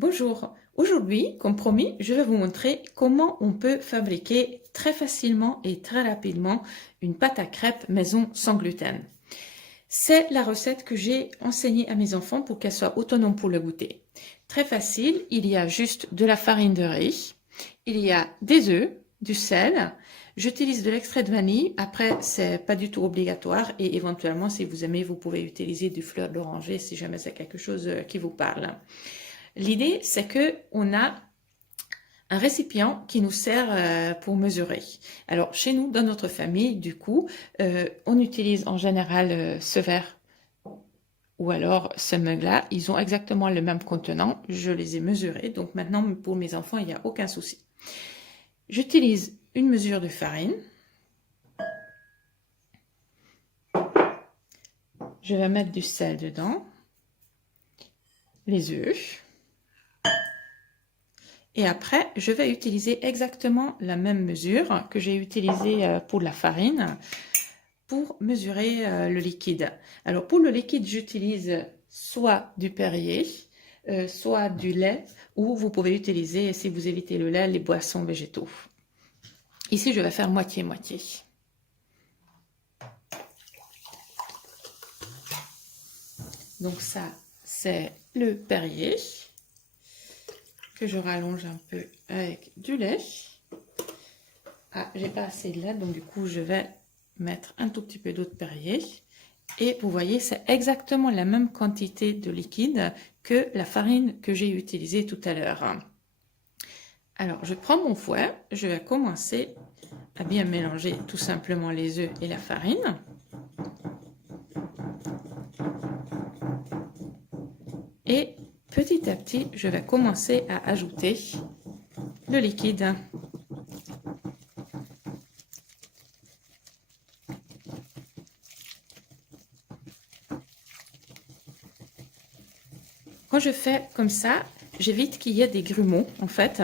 Bonjour, aujourd'hui, comme promis, je vais vous montrer comment on peut fabriquer très facilement et très rapidement une pâte à crêpes maison sans gluten. C'est la recette que j'ai enseignée à mes enfants pour qu'elles soient autonomes pour le goûter. Très facile, il y a juste de la farine de riz, il y a des œufs, du sel, j'utilise de l'extrait de vanille, après c'est pas du tout obligatoire et éventuellement si vous aimez vous pouvez utiliser du fleur d'oranger si jamais c'est quelque chose qui vous parle. L'idée, c'est que on a un récipient qui nous sert pour mesurer. Alors, chez nous, dans notre famille, du coup, on utilise en général ce verre ou alors ce mug-là. Ils ont exactement le même contenant. Je les ai mesurés. Donc maintenant, pour mes enfants, il n'y a aucun souci. J'utilise une mesure de farine. Je vais mettre du sel dedans. Les œufs. Et après, je vais utiliser exactement la même mesure que j'ai utilisée pour la farine pour mesurer le liquide. Alors pour le liquide, j'utilise soit du Perrier, soit du lait, ou vous pouvez utiliser, si vous évitez le lait, les boissons végétaux. Ici, je vais faire moitié-moitié. Donc ça, c'est le Perrier que je rallonge un peu avec du lait. Ah, j'ai pas assez de lait, donc du coup, je vais mettre un tout petit peu d'eau de Perrier. Et vous voyez, c'est exactement la même quantité de liquide que la farine que j'ai utilisée tout à l'heure. Alors, je prends mon fouet, je vais commencer à bien mélanger tout simplement les œufs et la farine. Et petit à petit, je vais commencer à ajouter le liquide. Quand je fais comme ça, j'évite qu'il y ait des grumeaux en fait.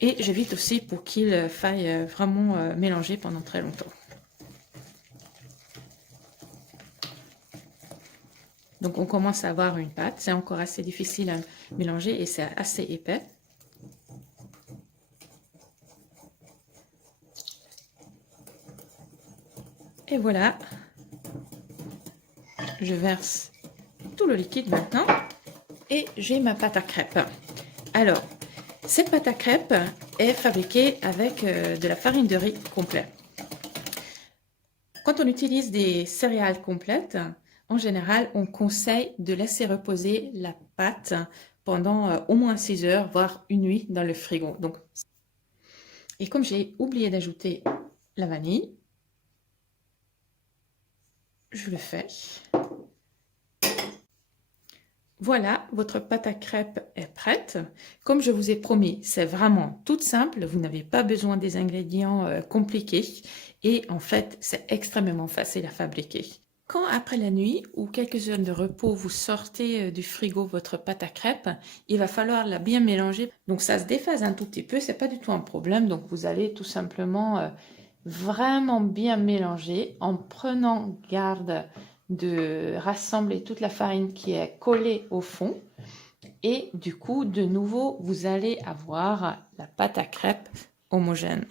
Et j'évite aussi pour qu'il faille vraiment mélanger pendant très longtemps. Donc on commence à avoir une pâte, c'est encore assez difficile à mélanger et c'est assez épais. Et voilà, je verse tout le liquide maintenant et j'ai ma pâte à crêpes. Alors, cette pâte à crêpes est fabriquée avec de la farine de riz complet. Quand on utilise des céréales complètes, en général, on conseille de laisser reposer la pâte pendant au moins 6 heures, voire une nuit dans le frigo. Donc, et comme j'ai oublié d'ajouter la vanille, je le fais. Voilà, votre pâte à crêpes est prête. Comme je vous ai promis, c'est vraiment tout simple. Vous n'avez pas besoin des ingrédients compliqués. Et en fait, c'est extrêmement facile à fabriquer. Quand après la nuit ou quelques heures de repos, vous sortez du frigo votre pâte à crêpes, il va falloir la bien mélanger. Donc ça se déphase un tout petit peu, c'est pas du tout un problème. Donc vous allez tout simplement vraiment bien mélanger en prenant garde de rassembler toute la farine qui est collée au fond. Et du coup, de nouveau, vous allez avoir la pâte à crêpes homogène.